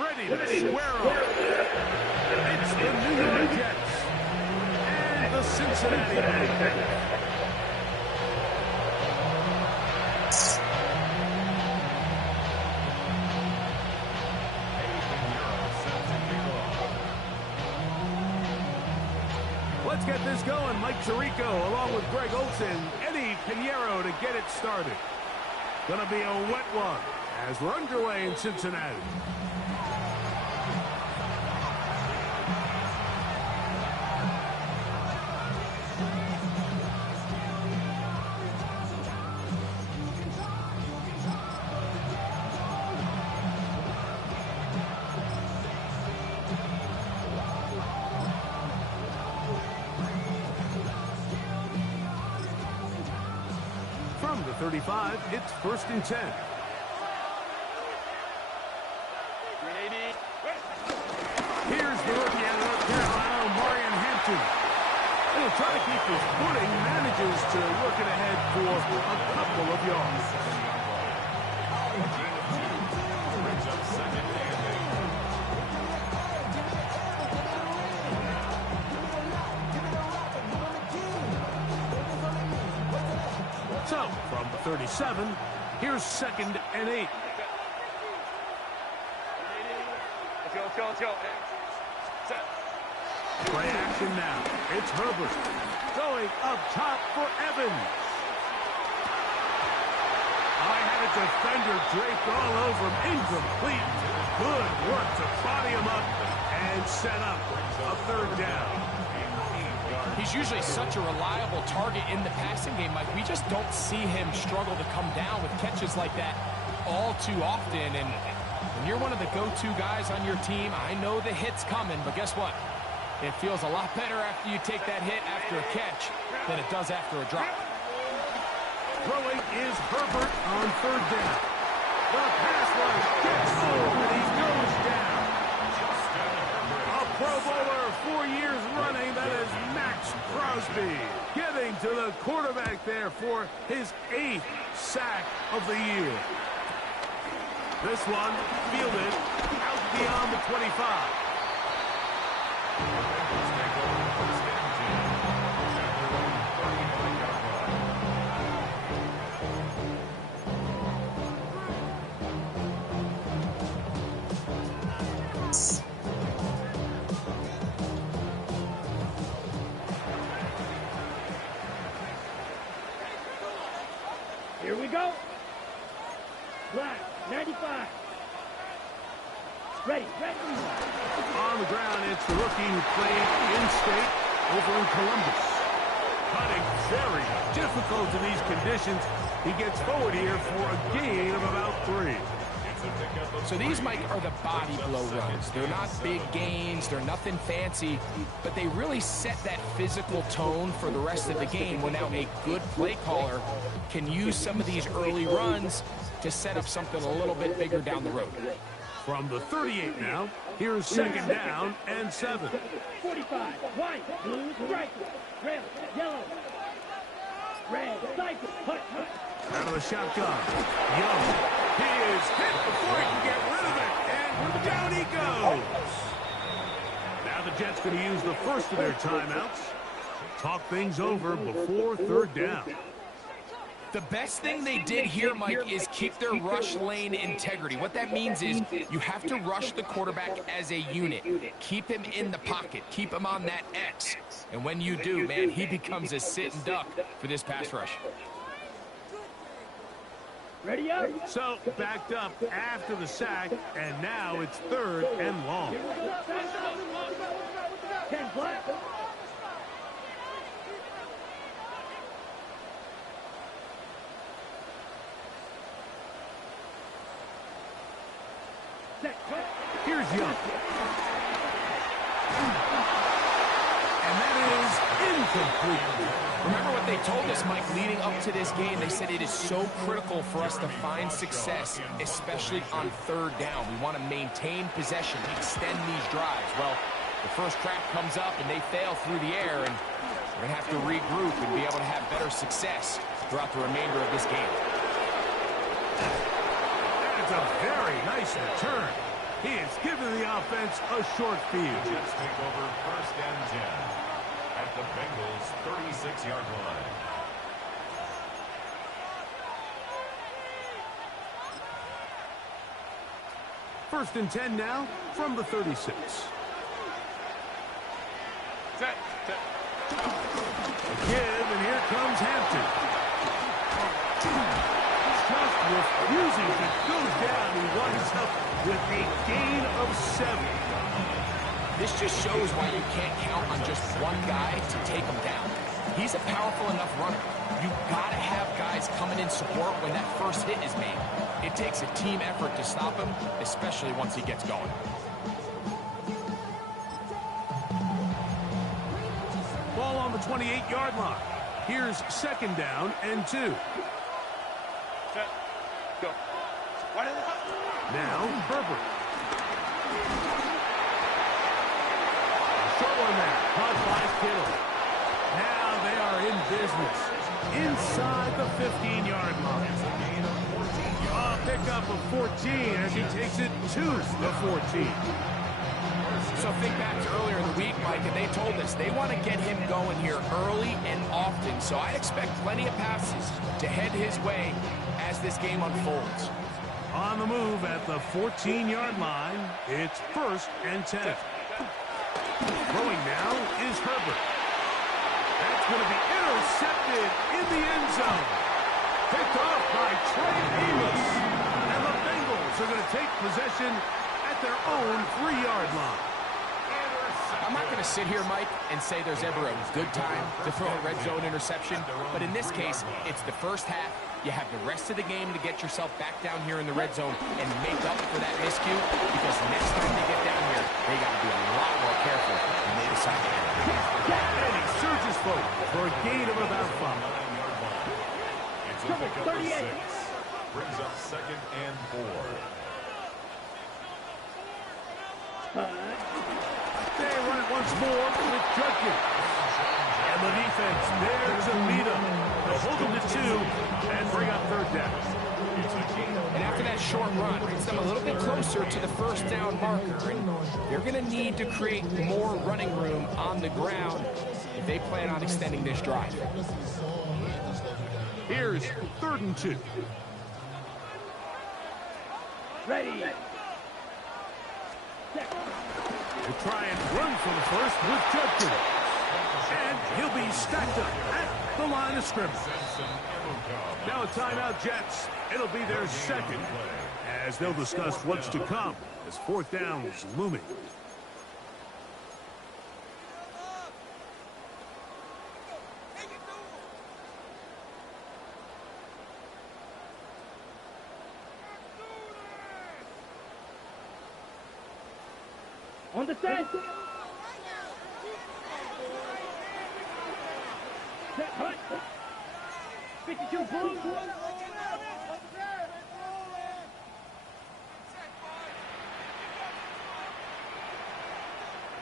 ready to square up. It's the New York Jets and the Cincinnati Bengals. Let's get this going. Mike Tirico along with Greg Otss and Eddie Pinheiro to get it started. Gonna be a wet one as we're underway in Cincinnati. From the 35, it's 1st and 10. Here's the rookie out of North Carolina, Marion Hampton. He'll try to keep his footing, manages to work it ahead for a couple of yards. So, from the 37, here's 2nd and 8. Play action now. It's Herbert going up top for Evans. I had a defender draped all over him. Incomplete. Good work to body him up and set up a 3rd down. He's usually such a reliable target in the passing game, Mike. We just don't see him struggle to come down with catches like that all too often. And when you're one of the go-to guys on your team, I know the hit's coming, but guess what? It feels a lot better after you take that hit after a catch than it does after a drop. Throwing is Herbert on 3rd down. The pass rush gets home and he goes down. A Pro Bowler 4 years running, that is Max Crosby, getting to the quarterback there for his 8th sack of the year. This one fielded out beyond the 25. Here we go. Black, 95. Ready. On the ground, it's the rookie who played in-state over in Columbus. Cutting very difficult in these conditions. He gets forward here for a gain of about 3. So these, Mike, are the body blow runs. They're not big gains. They're nothing fancy. But they really set that physical tone for the rest of the game when now a good play caller can use some of these early runs to set up something a little bit bigger down the road. From the 38 now, here's 2nd down and 7. 45, white, blue, stripe, red, yellow, red, cycle, hut. Out of the shotgun. Young. He is hit before he can get rid of it. And down he goes. Now the Jets going to use the first of their timeouts. Talk things over before 3rd down. The best thing they did here, Mike, is keep their rush lane integrity. What that means is you have to rush the quarterback as a unit. Keep him in the pocket. Keep him on that X. And when you do, man, he becomes a sit and duck for this pass rush. Ready up. So, backed up after the sack, and now it's 3rd and long. 10 black. Here's Young. And that is incomplete. Remember what they told us, Mike, leading up to this game. They said it is so critical for us to find success, especially on 3rd down. We want to maintain possession, extend these drives. Well, the first crack comes up and they fail through the air, and we're going to have to regroup and be able to have better success throughout the remainder of this game. That's a very nice return. He is giving the offense a short field. Jets take over 1st and 10 at the Bengals' 36-yard line. First and 10 now from the 36. Set. Give, and here comes Hampton. Just refusing to go down. He winds up with a gain of 7. This just shows why you can't count on just one guy to take him down. He's a powerful enough runner. You gotta have guys coming in support when that first hit is made. It takes a team effort to stop him, especially once he gets going. Ball on the 28-yard line. Here's 2nd down and 2. Set. Go. Now, Herbert. Short one there. Caught by Kittle. Now they are in business. Inside the 15-yard line. Pick up of 14 as he takes it to the 14. So think back to earlier in the week, Mike, and they told us they want to get him going here early and often. So I expect plenty of passes to head his way as this game unfolds. On the move at the 14-yard line, it's 1st and 10. Throwing now is Herbert. That's going to be intercepted in the end zone. Picked off by Trey Amos. And the Bengals are going to take possession at their own 3-yard line. I'm not going to sit here, Mike, and say there's ever a good time to throw a red zone interception, but in this case, it's the first half. You have the rest of the game to get yourself back down here in the red zone and make up for that miscue, because next time they get down here, they got to be a lot more careful when they decide to enter. And he surges forward for a gain of about 5. It's a pickup of 6. Brings up 2nd and 4. They run it once more with Judkins. And the defense there to meet him. They'll hold him to 2 and bring up 3rd down. And after that short run, it gets them a little bit closer to the 1st down marker. And they're going to need to create more running room on the ground if they plan on extending this drive. Here's 3rd and 2. Ready. They try and run for the first with Judkins. And he'll be stacked up at the line of scrimmage. Now a timeout, Jets. It'll be their 2nd as they'll discuss what's to come as 4th down is looming. On the set. Set, hut. 52 blue.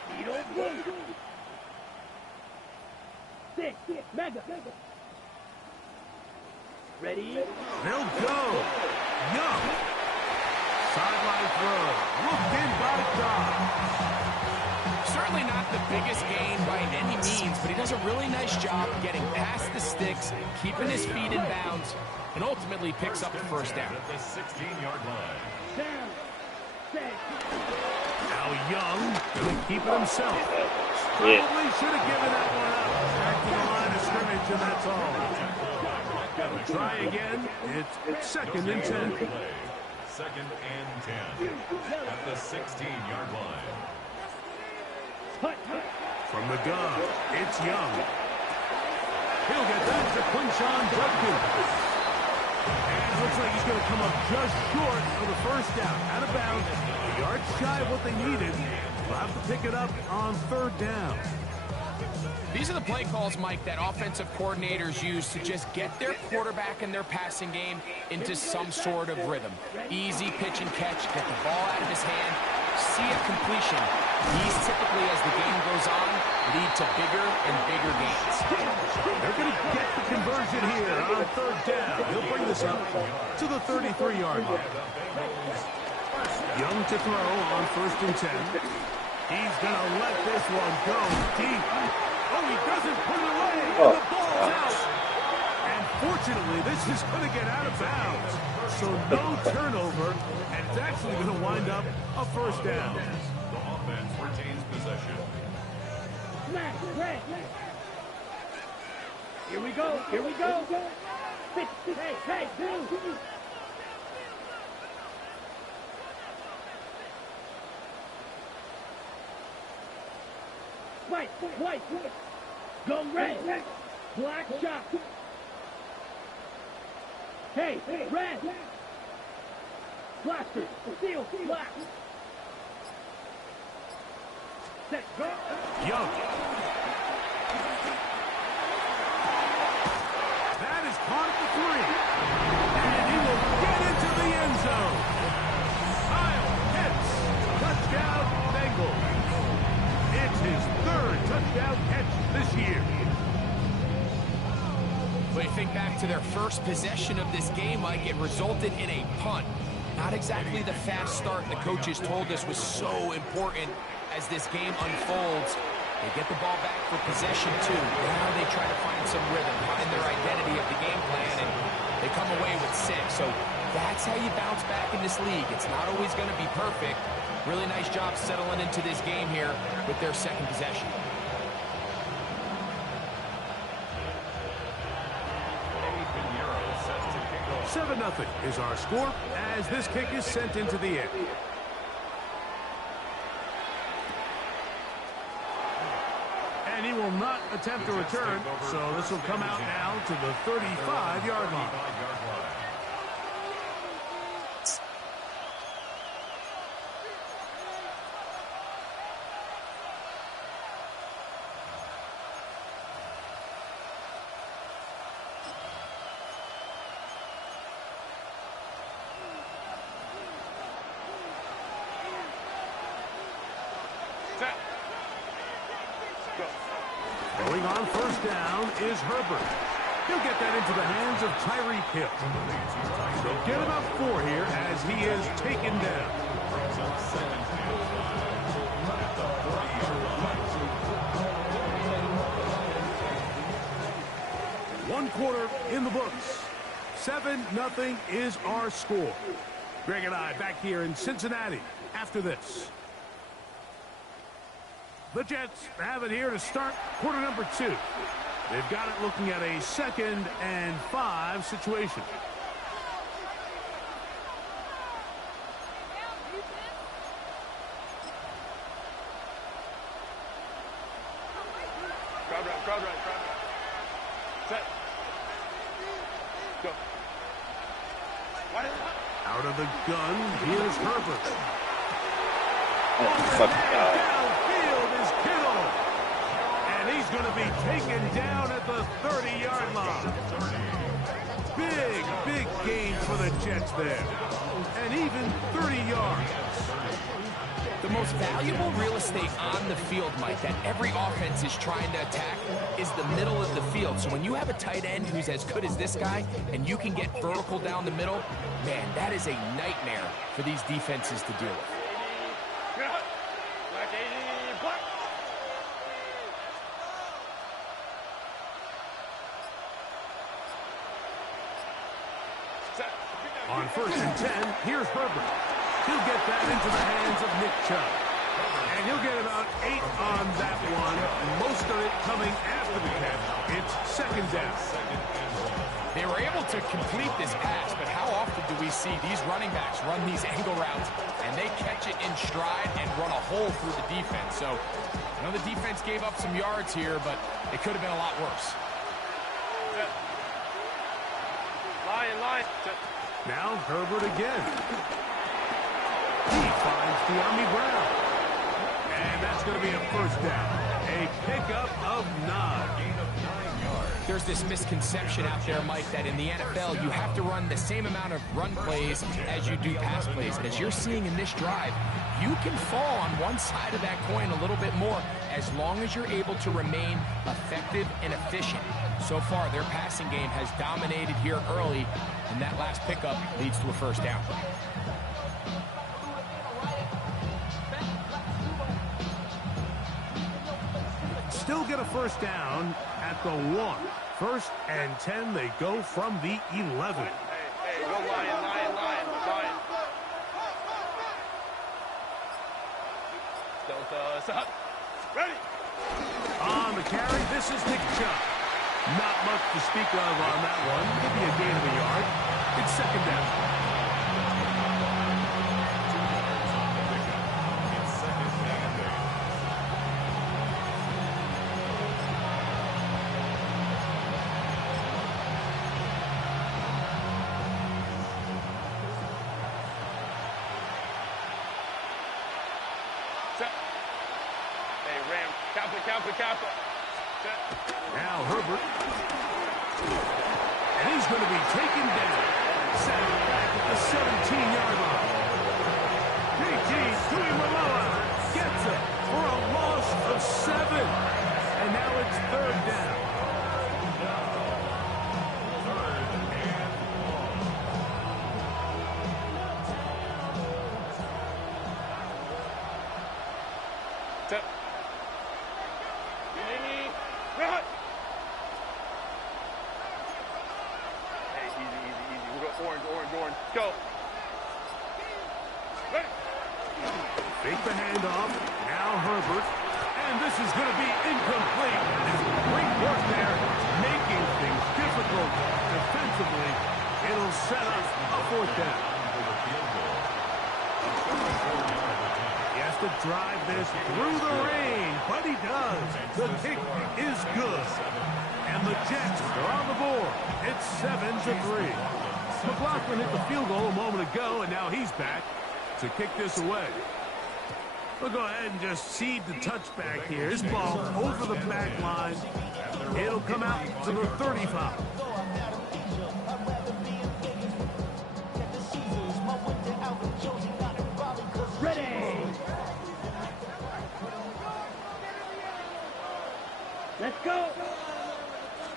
Beetle blue. 6, mega. Ready? They'll go. Young. Sideline throw. Looked in by Dobbs. Certainly not the biggest gain by any means, but he does a really nice job getting past the sticks, keeping his feet in bounds, and ultimately picks up the 1st down. At the 16-yard line. Down. 6. Now Young going to keep it himself. Probably should have given that one up. Back to the line of scrimmage, and that's all. Try again. It's 2nd and 10. 2nd and 10 at the 16-yard line. From the gun, it's Young. He'll get that to Quinshon Judkins. And it looks like he's going to come up just short of the 1st down. Out of bounds, a yard shy of what they needed. They'll have to pick it up on 3rd down. These are the play calls, Mike, that offensive coordinators use to just get their quarterback and their passing game into some sort of rhythm. Easy pitch and catch, get the ball out of his hand, see a completion. These typically, as the game goes on, lead to bigger and bigger gains. They're going to get the conversion here on 3rd down. He'll bring this up to the 33-yard line. Young to throw on 1st and 10. He's going to let this one go deep. Oh, he doesn't put it away. And the ball's out. And fortunately, this is going to get out of bounds. So no turnover, and it's actually going to wind up a 1st down. The offense retains possession. Here we go. Here we go. Hey, dude. White. Go red. Black shot. Hey, red. Blaster. Steel. Black. Set. Go. Young. That is caught at the 3. And he will get into the end zone. Kyle Pitts. Touchdown, Bengals. It's his 3rd touchdown catch this year. But you think back to their first possession of this game, Mike, it resulted in a punt. Not exactly the fast start the coaches told us was so important as this game unfolds. They get the ball back for possession 2. Now they try to find some rhythm, find their identity of the game plan, and they come away with 6. So that's how you bounce back in this league. It's not always going to be perfect. Really nice job settling into this game here with their 2nd possession. 7-0 is our score as this kick is sent into the air. And he will not attempt a return, so this will come out now to the 35-yard line. Going on 1st down is Herbert. He'll get that into the hands of Tyreek Hill. They'll get about 4 here as he is taken down. 1 quarter in the books. 7-0 is our score. Greg and I back here in Cincinnati after this. The Jets have it here to start quarter number 2. They've got it looking at a 2nd and 5 situation. Crowd right. Set. Go. Out of the gun, here's Herbert. Oh, fuck. Downfield is Kittle. And he's going to be taken down at the 30-yard line. Big gain for the Jets there. And even 30 yards. The most valuable real estate on the field, Mike, that every offense is trying to attack is the middle of the field. So when you have a tight end who's as good as this guy and you can get vertical down the middle, man, that is a nightmare for these defenses to deal with. On 1st and 10, here's Herbert. He'll get that into the hands of Nick Chubb. And he'll get about 8 on that one, most of it coming after the catch. It's 2nd down. They were able to complete this pass, but how often do we see these running backs run these angle routes and they catch it in stride and run a hole through the defense? So I know the defense gave up some yards here, but it could have been a lot worse. Line. Now Herbert again. He finds De'Ami Brown. And that's going to be a 1st down. A pickup of 9. There's this misconception out there, Mike, that in the NFL you have to run the same amount of run plays as you do pass plays. As you're seeing in this drive, you can fall on one side of that coin a little bit more as long as you're able to remain effective and efficient. So far, their passing game has dominated here early, and that last pickup leads to a 1st down. get a first down at the 1. 1st and 10, they go from the 11. Hey, go Lion. Delta, stop. Ready. On the carry, this is Nick Chubb. Not much to speak of on that one. Maybe a gain of a yard. It's 2nd down. Hey, Ram, Kappa. Now Herbert. And he's going to be taken down. Sacked back at the 17-yard line. PG Tuimoloau gets it for a loss of 7. And now it's 3rd down. Orange. Go. Ready. Fake the handoff. Now Herbert. And this is going to be incomplete. Great work there, making things difficult defensively. It'll set up a 4th down. He has to drive this through the rain, but he does. The kick is good. And the Jets are on the board. It's 7-3. McLaughlin hit the field goal a moment ago, and now he's back to kick this away. We'll go ahead and just cede the touchback here. His ball over the back line. It'll come out to the 35. Ready. Let's go.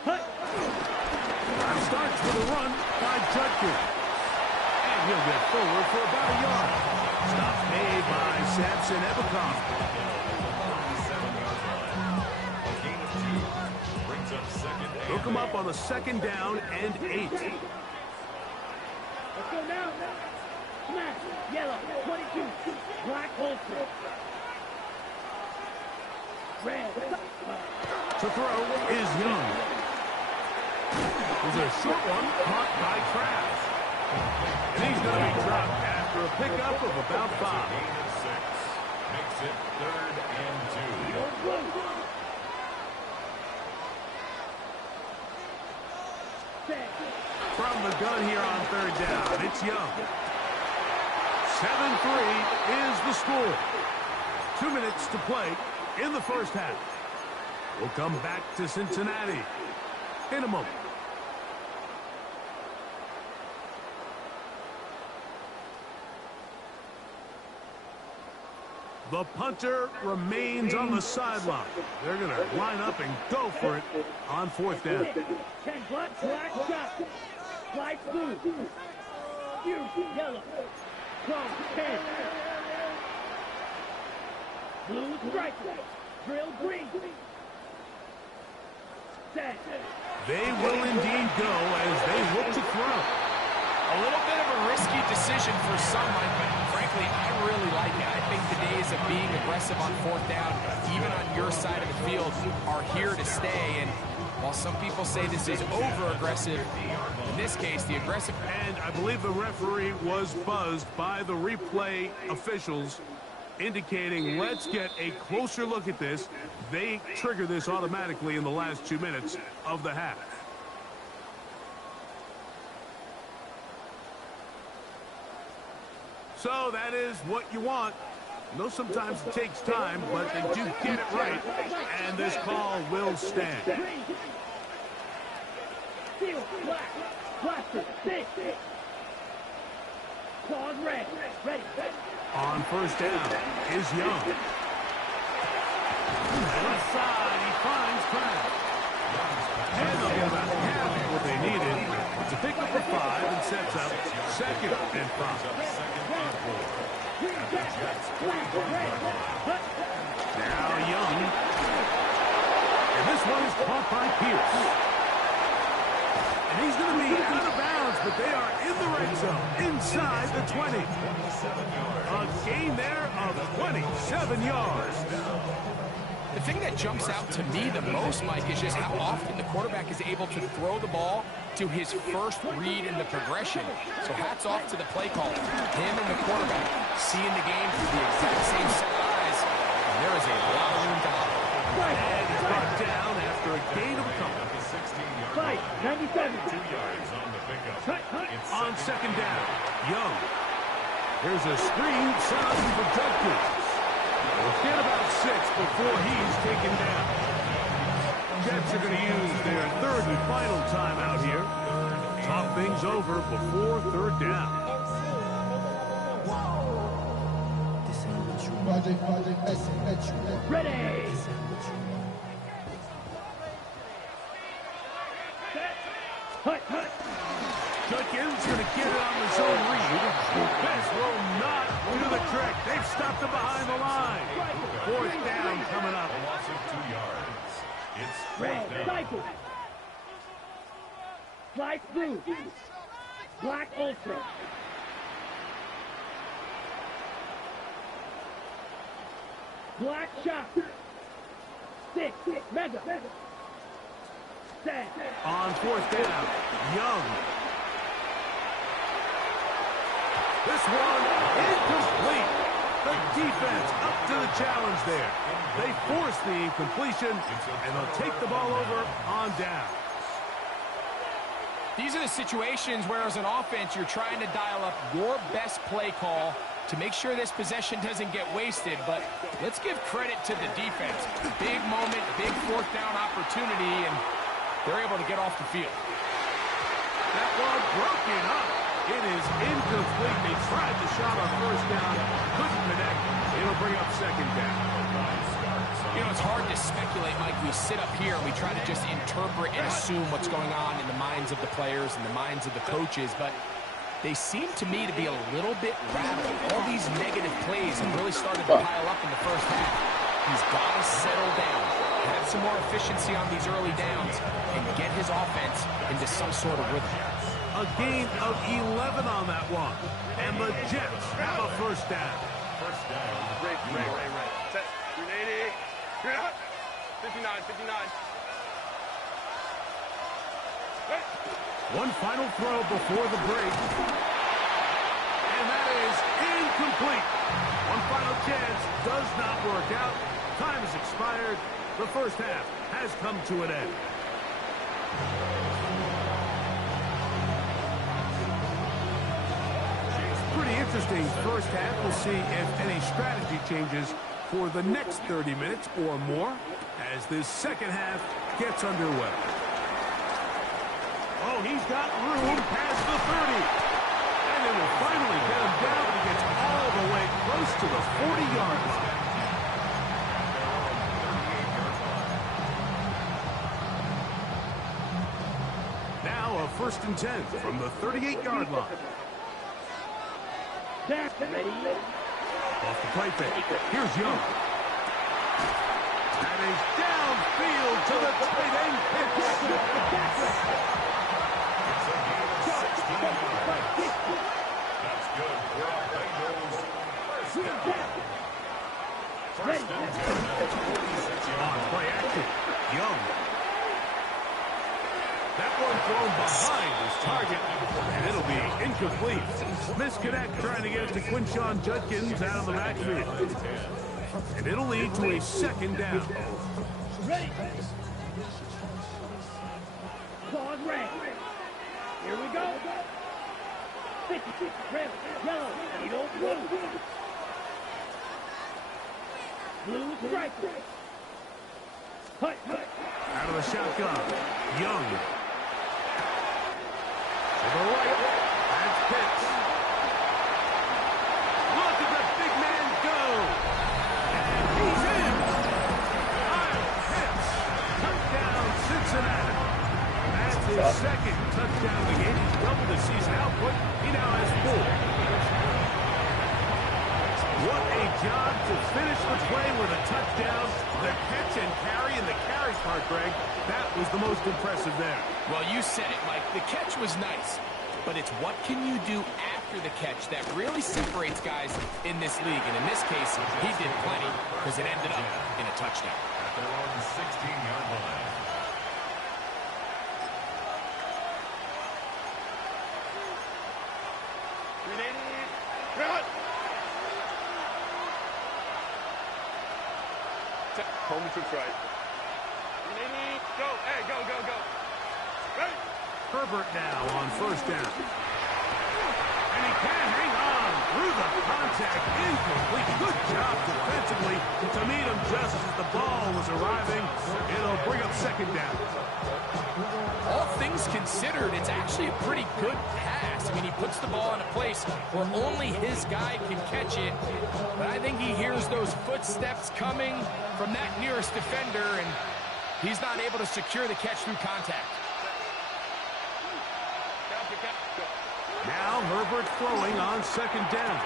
Hut. Starts with a run by Judkins. And he'll get forward for about a yard. Stop made by Samson Ebikoff. He'll come up on a 2nd down and 8. Let's go now. Smash. Yellow. 22. Black holster. Red. To throw is Young. There's a short one caught by Kraft. And he's going to be dropped after a pickup of about 5. Makes it 3rd and 2. From the gun here on 3rd down, it's Young. 7-3 is the score. 2 minutes to play in the 1st half. We'll come back to Cincinnati in a moment. The punter remains on the sideline. They're going to line up and go for it on 4th down. 10 black shot. Light blue. Yellow. Chrome 10. Blue strike. Drill green. Set. They will indeed go as they look to throw. A little bit of a risky decision for some, but frankly, I really like it. I think the days of being aggressive on 4th down, even on your side of the field, are here to stay. And while some people say this is over-aggressive, in this case, the aggressive... And I believe the referee was buzzed by the replay officials, indicating, let's get a closer look at this. They trigger this automatically in the last 2 minutes of the half. So that is what you want. I know sometimes it takes time, but they do get it right, and this call will stand. Steel, black, blaster, stick. Claws red, ready. On 1st down is Young. Left side, he finds Kraft. And they'll get about half of what they needed to pick up a 5 and sets up 2nd and 5. Now Young. This one is caught by Pierce. And he's going to be out of bounds, but they are in the red zone, inside the 20. A gain there of 27 yards. The thing that jumps out to me the most, Mike, is just how often the quarterback is able to throw the ball to his first read in the progression. So hats off to the play caller. Him and the quarterback seeing the game through the exact same set of eyes. And there is a lot of room to operate. And it's brought down after a gain of a couple. Fight, 97. 2 yards on the pickup. It's On second down, Young. Here's a screen set up for Judkins. We'll get about 6 before he's taken down. Jets are going to use their third and final timeout here. Talk things over before third down. Ready. Hut, hut. Judkins going to get it on the zone read. This will not do the trick. They've stopped him behind the line. Fourth down coming up. a loss of 2 yards. It's Red, fourth down. cycle. Slice blue. Black ultra. Black shot. 6, mega. Set. On fourth down, Young. This one incomplete. The defense up to the challenge there. They force the incompletion, and they'll take the ball over on down. These are the situations where, as an offense, you're trying to dial up your best play call to make sure this possession doesn't get wasted. But let's give credit to the defense. Big moment, big fourth down opportunity, and they're able to get off the field. That one broken up. It is incomplete. They tried the shot on first down, couldn't connect. It'll bring up second down. You know, it's hard to speculate, Mike. We sit up here and we try to just interpret and assume what's going on in the minds of the players and the minds of the coaches, but they seem to me to be a little bit rattled. All these negative plays have really started to pile up in the first half. He's got to settle down, have some more efficiency on these early downs, and get his offense into some sort of rhythm. A gain of 11 on that one. And the Jets have a first down. First down. Ray. Set. 380. 59. One final throw before the break. And that is incomplete. One final chance does not work out. Time has expired. The first half has come to an end. Pretty interesting first half. We'll see if any strategy changes for the next 30 minutes or more as this second half gets underway. Oh, he's got room past the 30. And they will finally get him down. He gets all the way close to the 40-yard line. Now a 1st and 10 from the 38-yard line. Ready. Off the play fake. Here's Young. That is downfield to the tight end pitch. That's good. We're up Bengals. First down. That's 46 yards. On play action. Young. That one thrown behind his target, and it'll be incomplete. Misconnect trying to get it to Quinshon Judkins out of the backfield. And it'll lead to a second down. Ready. Claws red. Here we go. 56, red, yellow, yellow, blue. Blue stripe. Hut. Out of the shotgun, Young. To the right, that's Pitts. Look at the big man go. And he's in. Kyle Pitts. Touchdown, Cincinnati. That's his second touchdown of the game. He's doubled his season output. He now has 4. What a job to finish the play with a touchdown. The catch and carry and the carry part, Greg, that was the most impressive there. Well, you said it, Mike. The catch was nice, but it's what can you do after the catch that really separates guys in this league. And in this case, he did plenty because it ended up in a touchdown. At their own 16-yard line. Home to try. Go. Hey, go. Ready? Herbert now on first down. And he can hang on through the contact. Incomplete. Good job defensively to meet him just as the ball was arriving. It'll bring up second down. All things considered, it's actually a pretty good pass. I mean, he puts the ball in a place where only his guy can catch it. But I think he hears those footsteps coming from that nearest defender, and he's not able to secure the catch through contact. Now Herbert throwing on second down.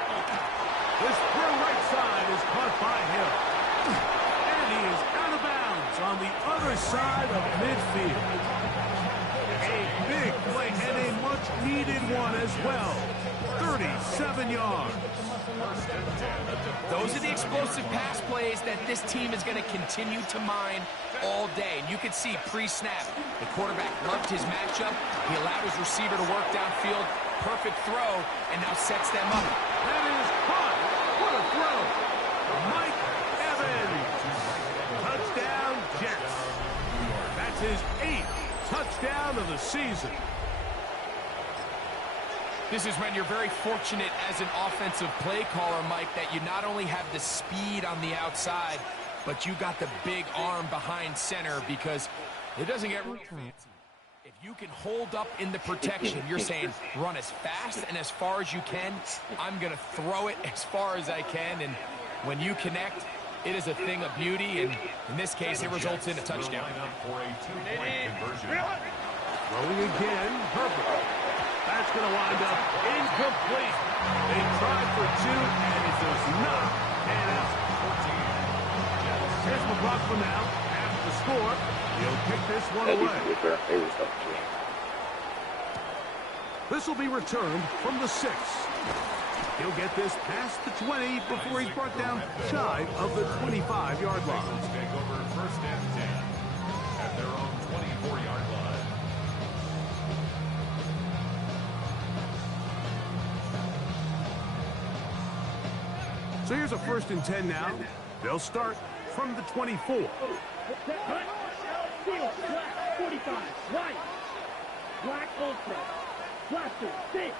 This throw right side is caught by Hill. And he is out of bounds on the other side of midfield. A big play and a much-needed one as well. 37 yards. Those are the explosive pass plays that this team is going to continue to mine all day. And you can see pre-snap, the quarterback loved his matchup. He allowed his receiver to work downfield. Perfect throw, and now sets them up. That is caught. What a throw. Mike Evans. Touchdown, Jets. That's his 8th touchdown of the season. This is when you're very fortunate as an offensive play caller, Mike, that you not only have the speed on the outside, but you got the big arm behind center, because it doesn't get real fancy. If you can hold up in the protection, you're saying run as fast and as far as you can. I'm going to throw it as far as I can, and when you connect, it is a thing of beauty, and in this case, it results in a touchdown. Throwing again, Herbert. That's going to wind up incomplete. They tried for 2, and it does not pan out. Here's McLaughlin now. After the score, he'll kick this one away. This will be returned from the 6. He'll get this past the 20 before he's brought down shy of the 25-yard line. Take over first and 10 at their own 24-yard line. So here's a first and 10 now. They'll start from the 24. Cut. Field. Black. 45. White. Black ultra. Blaster. 6.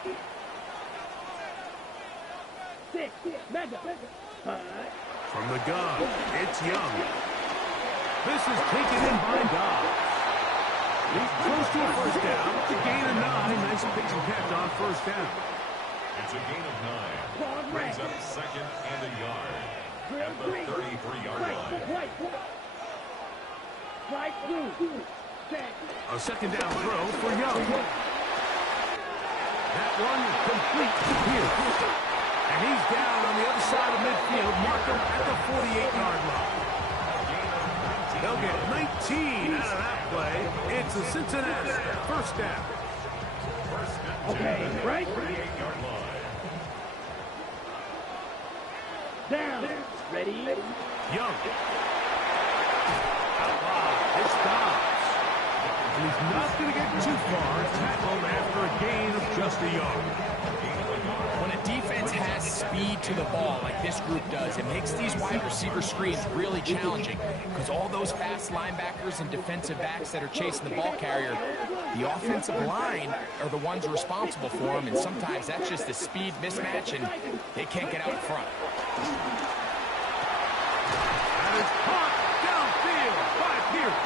6. Mega. From the gun, it's Young. This is taken in by Dobbs. He's close to a first down. It's a gain of 9. Nice pitch and catch on first down. It's a gain of 9. Brings up second and a yard at the 33-yard line. A second down throw for Young. That one complete here. And he's down on the other side of midfield. Mark him at the 48-yard line. They'll get 19 out of that play. It's a Cincinnati first down. Okay, right. 38-yard line. Down. Ready? Young. Out wide. It's Dobbs. And he's not going to get too far. Tackled after a gain of just a yard. When a defense has speed to the ball like this group does, it makes these wide receiver screens really challenging, because all those fast linebackers and defensive backs that are chasing the ball carrier, the offensive line are the ones responsible for them, and sometimes that's just a speed mismatch, and they can't get out in front. That is caught downfield by Pierce.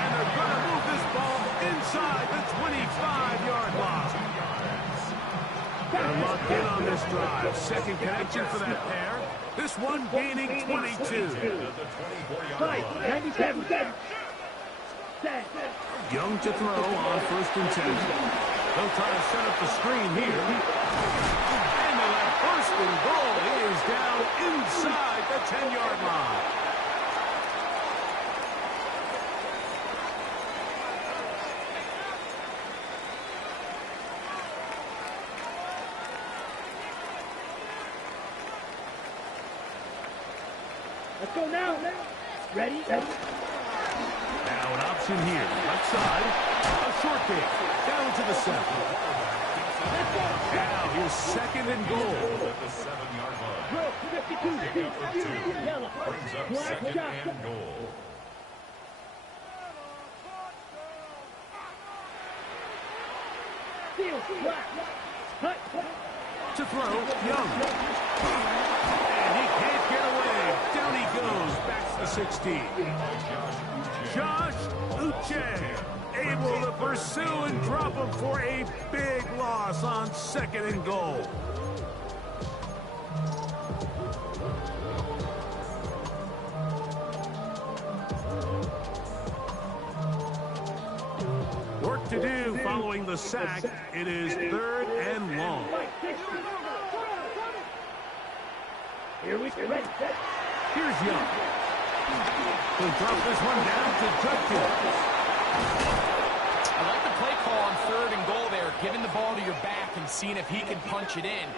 And they're going to move this ball inside the 25-yard line. They're locked in on this drive. Second connection for that pair. This one gaining 22. Young to throw on first and 10. They'll try to set up the screen here. And the first and goal. He is down Let's go now. Ready? Now an option here. Left side. A short kick. Down to the 7. Now here's 2nd and goal. At the 7-yard line. Drill, 52. Pickup of 2. Yellow. Brings up Black 2nd shot. and goal. Steal, black. Cut. To throw, Young. And he can't get away. Down he goes. Back to the 16. Josh Uche able to pursue and drop him for a big loss on 2nd and goal. Work to do following the sack. It is 3rd and long. Here we go. Ready. Here's Young. He'll drop this one down to Judkins. I like the play call on 3rd and goal there, giving the ball to your back and seeing if he can punch it in.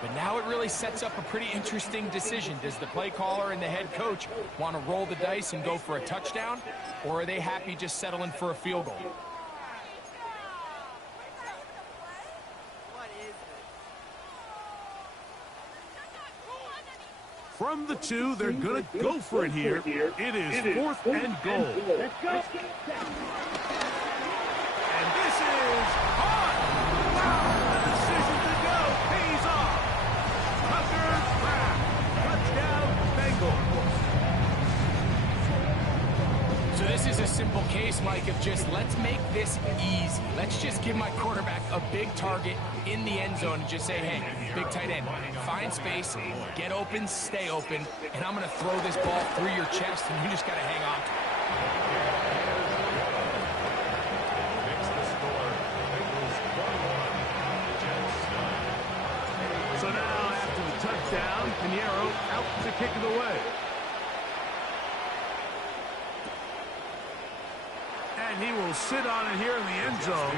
But now it really sets up a pretty interesting decision. Does the play caller and the head coach want to roll the dice and go for a touchdown, or are they happy just settling for a field goal? From the 2, they're going to go for it here. It is 4th and goal. Let's go. And this is on. Wow, the decision to go pays off. Tucker Craft. Touchdown, Bengals. So this is a simple case, Mike, of just let's make this easy. Let's just give my quarterback a big target in the end zone and just say, hey, big tight end, find space, get open, stay open, and I'm going to throw this ball through your chest, and you just got to hang on to it. Makes the score. Bengals 1-1. So now after the touchdown, Pinheiro out to kick it away. And he will sit on it here in the end zone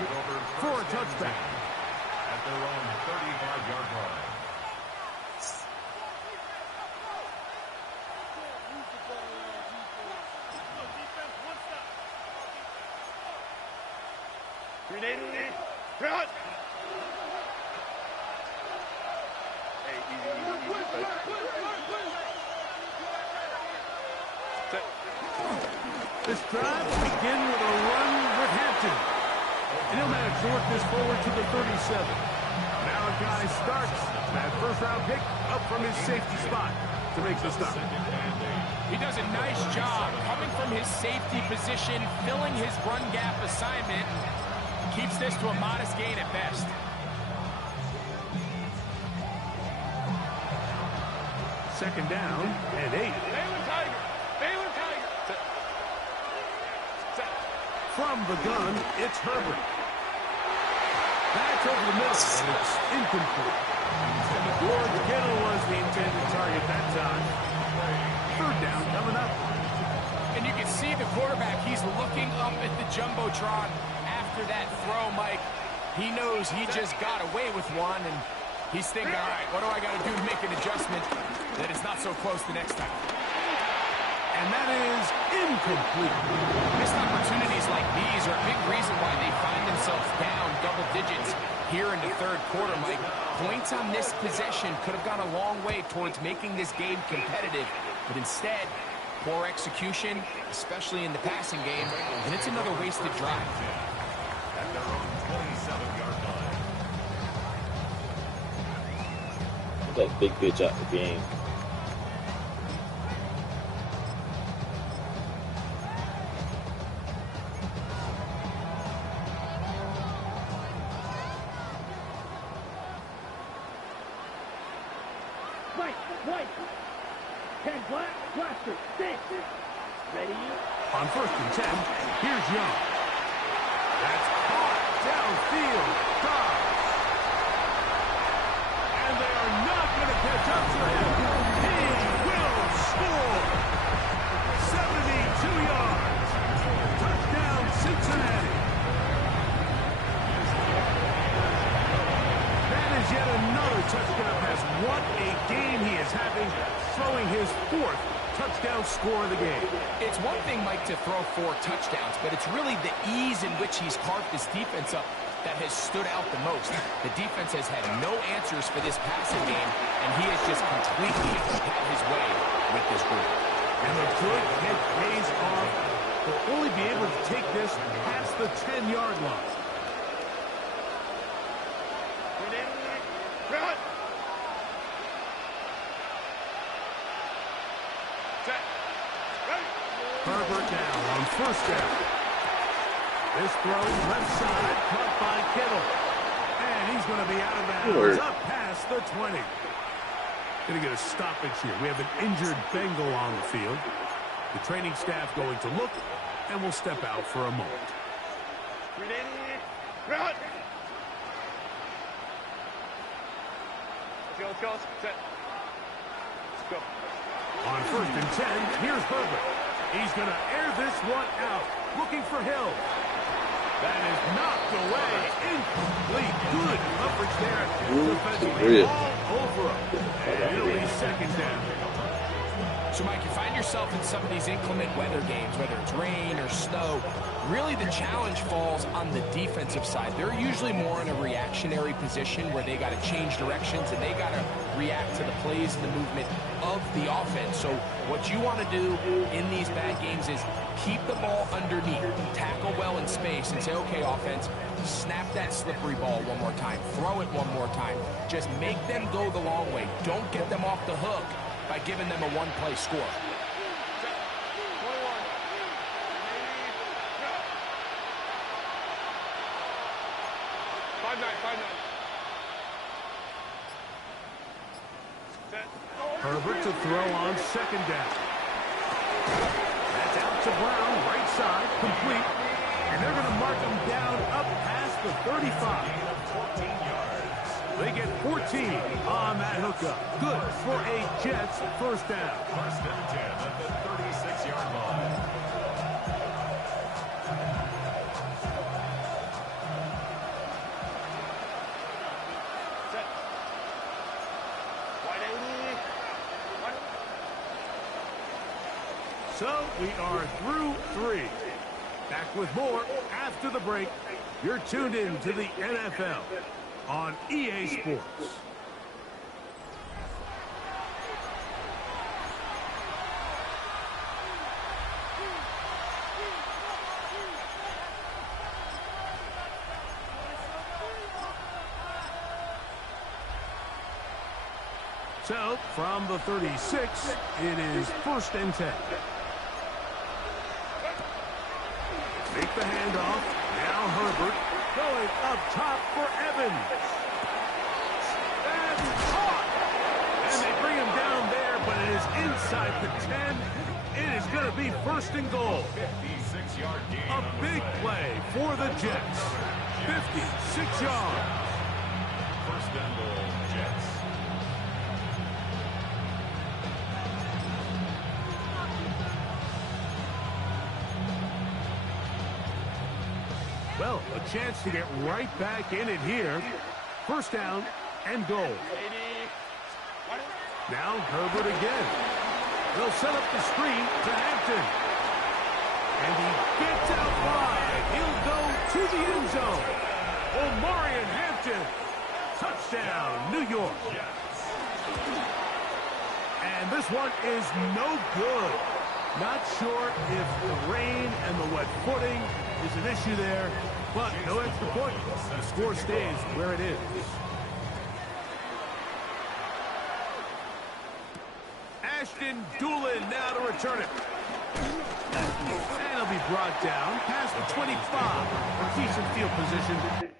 for a touchback. At their own 35-yard line. Cut. This drive will begin with a run with Hampton. And he'll manage to work this forward to the 37. Now a guy starts that first-round pick up from his safety spot to make the stop. He does a nice job coming from his safety position, filling his run gap assignment, keeps this to a modest gain at best. Second down and 8. Baylor Tiger. Baylor Tiger. From the gun, it's Herbert. That's over the middle, and it's incomplete. George Kittle was the intended target that time. 3rd down coming up. And you can see the quarterback, he's looking up at the Jumbotron after that throw, Mike. He knows he just got away with one, and he's thinking, all right, what do I got to do to make an adjustment that it's not so close the next time? And that is incomplete. Missed opportunities like these are a big reason why they find themselves down double digits here in the 3rd quarter, Mike. Points on this possession could have gone a long way towards making this game competitive, but instead, poor execution, especially in the passing game, and it's another wasted drive. At their own 27-yard line. That big bitch out the game. White. 10 black, blaster, 6. Ready? On 1st and 10, here's Young. That's caught downfield. Dobbs. And they are not going to catch up to him. He will score. 72 yards. Touchdown, Cincinnati. That is yet another touchdown pass. What a game he is having, throwing his 4th touchdown score of the game. It's one thing, Mike, to throw 4 touchdowns, but it's really the ease in which he's carved this defense up that has stood out the most. The defense has had no answers for this passing game, and he has just completely had his way with this group. And the good hit pays off. They'll only be able to take this past the 10-yard line. Herbert now on first down. This throw left side, caught by Kittle. And he's going to be out of bounds, up past the 20. Going to get a stoppage here. We have an injured Bengal on the field. The training staff going to look, and will step out for a moment. Let's go. Set. Let's go. On first and 10, here's Herbert. He's going to air this one out, looking for Hill. That is knocked away. Incomplete. Good coverage there. Defensively all over him. And it'll be second down. So, Mike, you find yourself in some of these inclement weather games, whether it's rain or snow. Really, the challenge falls on the defensive side. They're usually more in a reactionary position where they got to change directions and they got to react to the plays and the movement of the offense. So what you want to do in these bad games is keep the ball underneath, tackle well in space, and say, okay, offense, snap that slippery ball one more time, throw it one more time. Just make them go the long way. Don't get them off the hook by giving them a one-play score. 5-9. Herbert to throw on second down. That's out to Brown, right side, complete. And they're going to mark him down up past the 35. 14 yards. They get 14 on that hookup. Good for a Jets first down. First and 10 at the 36-yard line. So we are through 3. Back with more after the break. You're tuned in to the NFL on EA Sports. So, from the 36, it is first and 10. Take the handoff. Now Herbert going up top for Evans. And caught. And they bring him down there, but it is inside the 10. It is going to be first and goal. 56-yard gain. A big play for the Jets. 56 yards. First and goal, Jets. Well, a chance to get right back in it here. First down and goal. Now Herbert again. They'll set up the screen to Hampton. And he gets out wide. He'll go to the end zone. Omarion Hampton. Touchdown, New York. And this one is no good. Not sure if the rain and the wet footing is an issue there, but no extra point. The score stays where it is. Ashton Doolin now to return it. And he'll be brought down past the 25 for decent field position.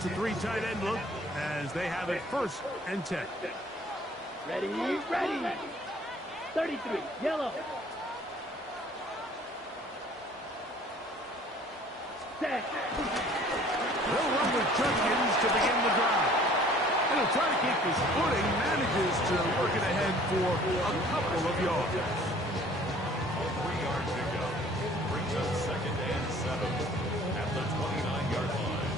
It's a 3 tight end look as they have it 1st and 10. Ready, ready. 33, yellow. Set. They'll run with Judkins to begin the drive. And he'll try to keep his footing, manages to work it ahead for a couple of yards. 3 yards to go. Brings up 2nd and 7 at the 29-yard line.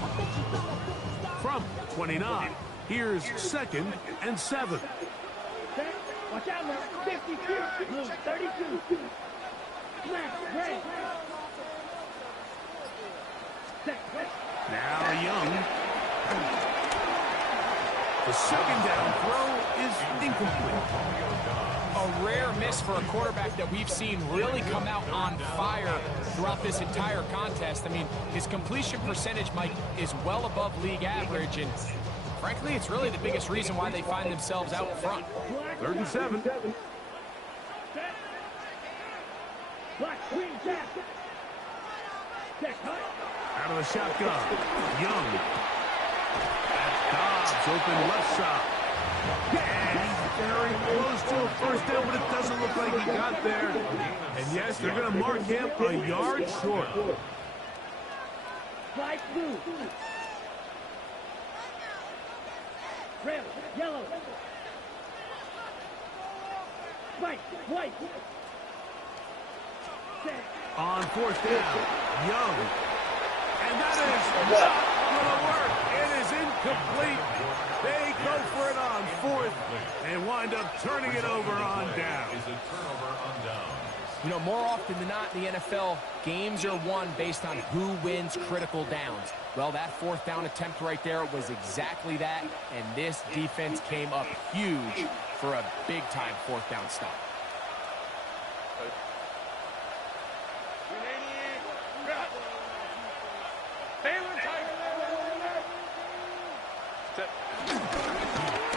From 29, here's 2nd and 7. Set. Watch out, man. 52. Blue, 32. Left, red. Set. Now Young. The 2nd down throw is incomplete. A rare miss for a quarterback that we've seen really come out on fire throughout this entire contest. I mean, his completion percentage, Mike, is well above league average, and frankly, it's really the biggest reason why they find themselves out front. 3rd and 7. Black green jack. Set. Out of the shotgun. Young. Dobbs open left side. And he's very close to a 1st down, but it doesn't look like he got there. And yes, they're going to mark him a yard short. Light blue. Red, yellow. White, white. Set. On 4th down, Young. And that is not going to work. It is incomplete. They go for it on 4th and wind up turning it over on down. Is a turnover on downs. You know, more often than not in the NFL, games are won based on who wins critical downs. Well, that 4th down attempt right there was exactly that, and this defense came up huge for a big-time 4th down stop.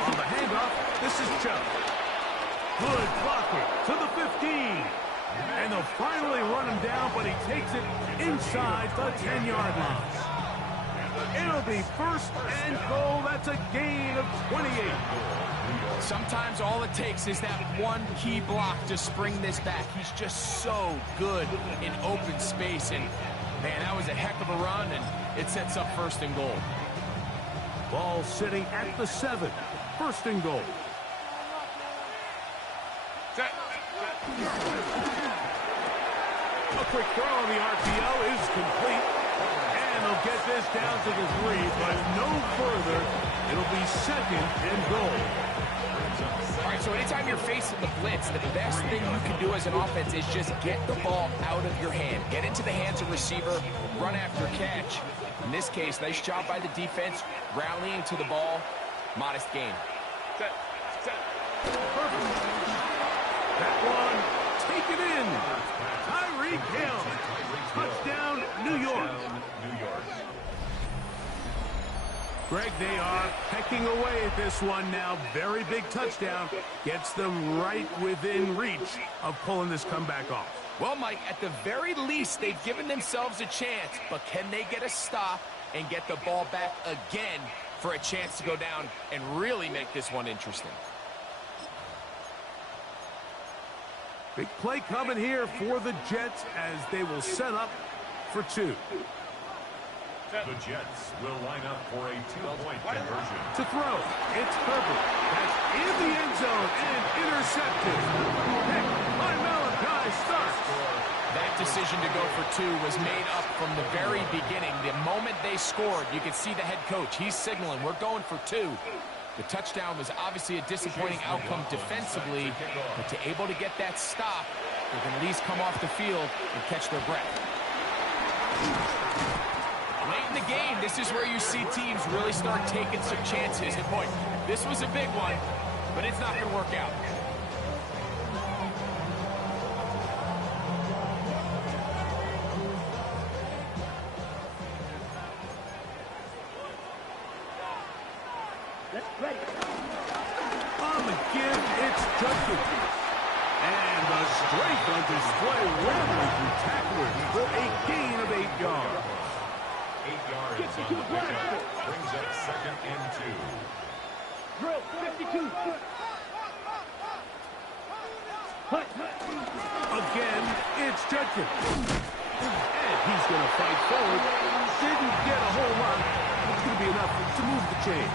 On the handoff, this is Chubb. Good blocking to the 15. And they'll finally run him down, but he takes it inside the 10-yard line. It'll be 1st and goal. That's a gain of 28. Sometimes all it takes is that one key block to spring this back. He's just so good in open space. And, man, that was a heck of a run, and it sets up 1st and goal. Ball sitting at the 7. 1st and goal. A quick throw on the RPO is complete. And they'll get this down to the 3, but no further. It'll be 2nd and goal. All right, so anytime you're facing the blitz, the best thing you can do as an offense is just get the ball out of your hand. Get into the hands of receiver, run after catch. In this case, nice job by the defense, rallying to the ball. Modest gain. Perfect. That one, take it in. Tyreek Hill. Touchdown, New York. Greg, they are pecking away at this one now. Very big touchdown. Gets them right within reach of pulling this comeback off. Well, Mike, at the very least, they've given themselves a chance, but can they get a stop and get the ball back again for a chance to go down and really make this one interesting? Big play coming here for the Jets as they will set up for 2. The Jets will line up for a 2-point conversion. To throw, it's Herbert. That's in the end zone and intercepted. Heck, my Malachi starts. That decision to go for 2 was made up from the very beginning. The moment they scored, you could see the head coach. He's signaling, we're going for 2. The touchdown was obviously a disappointing outcome defensively, but to able to get that stop, they can at least come off the field and catch their breath. Late in the game, this is where you see teams really start taking some chances. And boy, this was a big one, but it's not going to work out. Ready. On the give, it's Judkins. And the strength on display, rattling through tacklers for a gain of 8 yards. yards on the pickup. Brings up second and 2. Drill 52. Hut. Again, it's Judkins. And he's going to fight forward. Didn't get a whole lot. It's going to be enough to move the chains.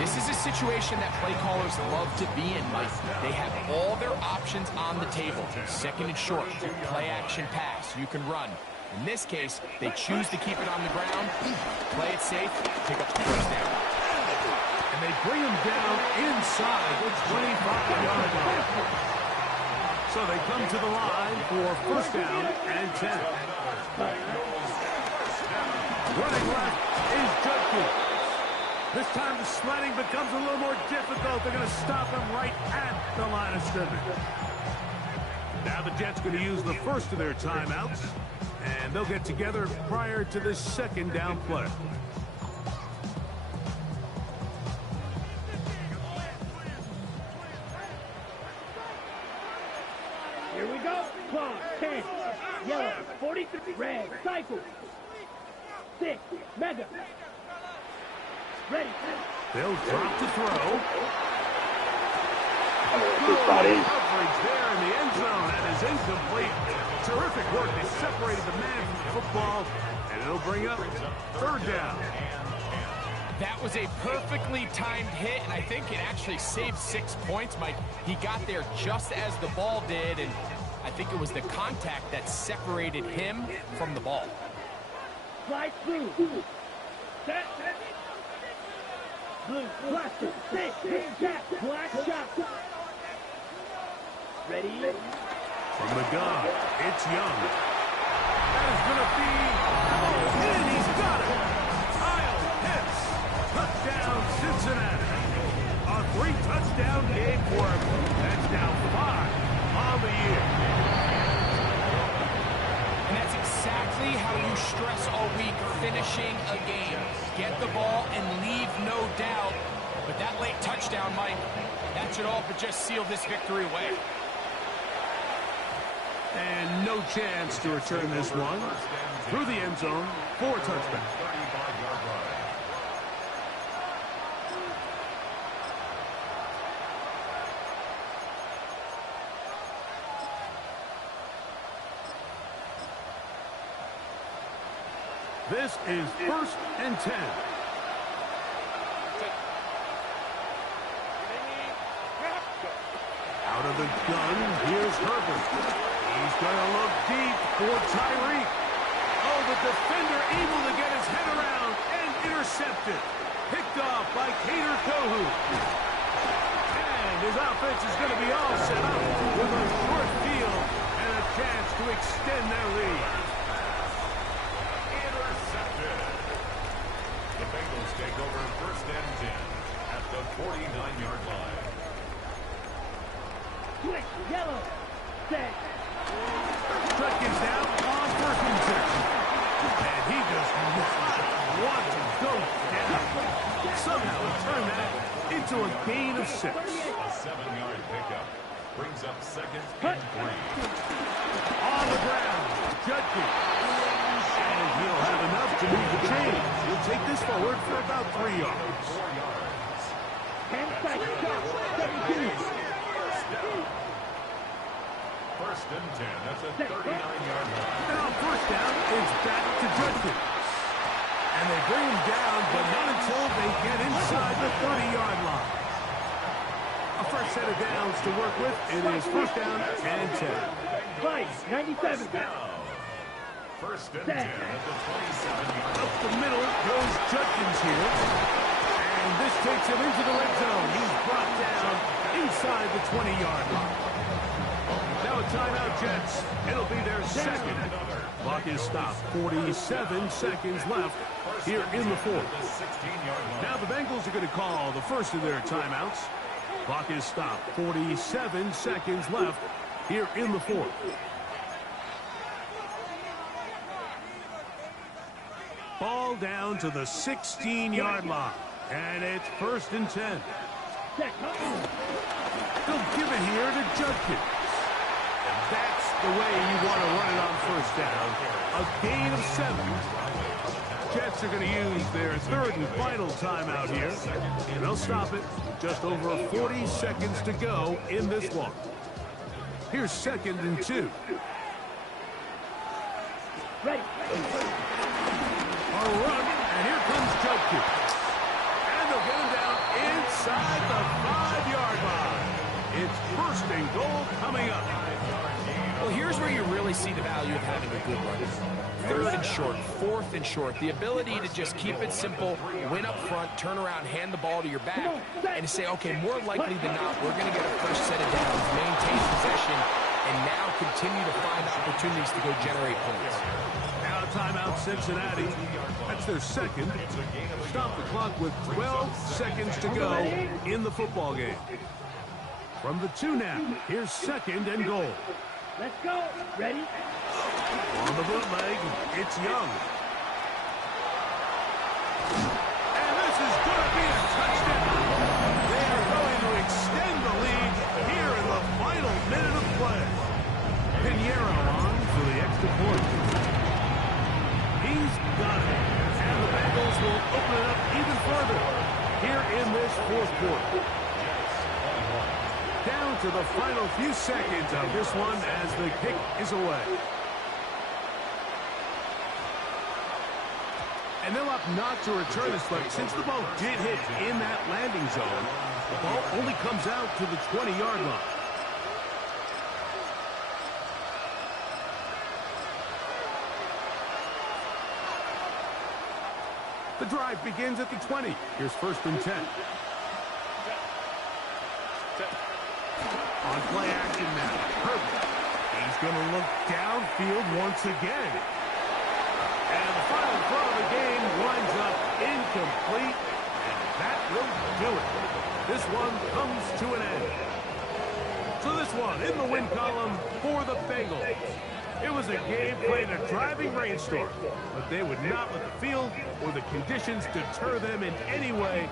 This is a situation that play callers love to be in, Mike. They have all their options on the table. Second and short, play action pass, you can run. In this case, they choose to keep it on the ground, play it safe, pick up the first down. And they bring him down inside the 25-yard line. So they come to the line for first down and 10. Running left is Judkins. This time the sledding becomes a little more difficult. They're going to stop him right at the line of scrimmage. Now the Jets going to use the first of their timeouts, and they'll get together prior to this second down play. Here we go. Clock 10. Yellow 43. Red cycle. 6. Mega. Ready. They'll drop to throw. Good spot in. Coverage there in the end zone. That is incomplete. Terrific work. They separated the man from the football, and it'll bring up third down. That was a perfectly timed hit, and I think it actually saved 6 points, Mike. He got there just as the ball did, and I think it was the contact that separated him from the ball. Slide through. Set. Blue, blaster, 6, green jack, black shot. Ready? From the gun, it's Young. That is going to be... Oh, and he's got it! Kyle Pitts. Touchdown, Cincinnati. A 3-touchdown game for him. That's now 5 on the year. And that's exactly how you stress all week, finishing a game. Get the ball and leave no doubt. But that late touchdown, Mike, that should all but just seal this victory away. And no chance to return this one. Through the end zone for a touchback. This is first and 10. Out of the gun, here's Herbert. He's going to look deep for Tyreek. Oh, the defender able to get his head around and intercepted. Picked off by Kader Kohu. And his offense is going to be all set up with a short field and a chance to extend their lead. The Bengals take over first and 10 at the 49-yard line. Quick, yellow, set. Judkins down on first and 10. And he does not want to go down. Somehow he turned that into a gain of 6. A 7-yard pickup brings up second and 3. On the ground, Judkins. And he'll have enough to move the chains. He'll take this forward for about 3 yards. 4 yards. 10 seconds, 17. First and 10 at the 39-yard line. Now first down, it's back to Judkins. And they bring him down, but not until they get inside the 30-yard line. A fresh set of downs to work with. It is first down and 10. Right, 97. First and 10 at the 27-yard line. Up the middle goes Judkins here. And this takes him into the red zone. He's brought down inside the 20-yard line. Now a timeout, Jets. It'll be their second. Clock is stopped. 47 seconds left here in the fourth. Now the Bengals are going to call the first of their timeouts. Clock is stopped. 47 seconds left here in the fourth. Ball down to the 16-yard line. And it's first and 10. They'll give it here to Judkins. And that's the way you want to run it on first down. A gain of 7. Jets are going to use their third and final timeout here. And they'll stop it with just over 40 seconds to go in this one. Here's 2nd and 2. Ready. A run, and here comes Joku. And they'll get him down inside the 5-yard line. It's 1st and goal coming up. Well, here's where you really see the value of having a good run. 3rd and short, 4th and short. The ability to just keep it simple, win up front, turn around, hand the ball to your back, and say, okay, more likely than not, we're going to get a fresh set of downs, maintain possession, and now continue to find opportunities to go generate points. Now timeout Cincinnati. That's their 2nd. Stop the clock with 12 seconds to go in the football game. From the 2 now, here's 2nd and goal. Let's go. Ready? On the bootleg, it's Young. And this is going to be a touchdown. They are going to extend the lead here in the final minute of play. Pinheiro on for the extra point. He's got it. And the Bengals will open it up even further here in this 4th quarter. Down to the final few seconds of this one as the kick is away. And they'll opt not to return this, but since the ball did hit in that landing zone, the ball only comes out to the 20-yard line. The drive begins at the 20. Here's 1st and 10. On play action now, Herbert. He's going to look downfield once again. And the final throw of the game winds up incomplete. And that will do it. This one comes to an end. So this one in the win column for the Bengals. It was a game played in a driving rainstorm, but they would not let the field or the conditions deter them in any way.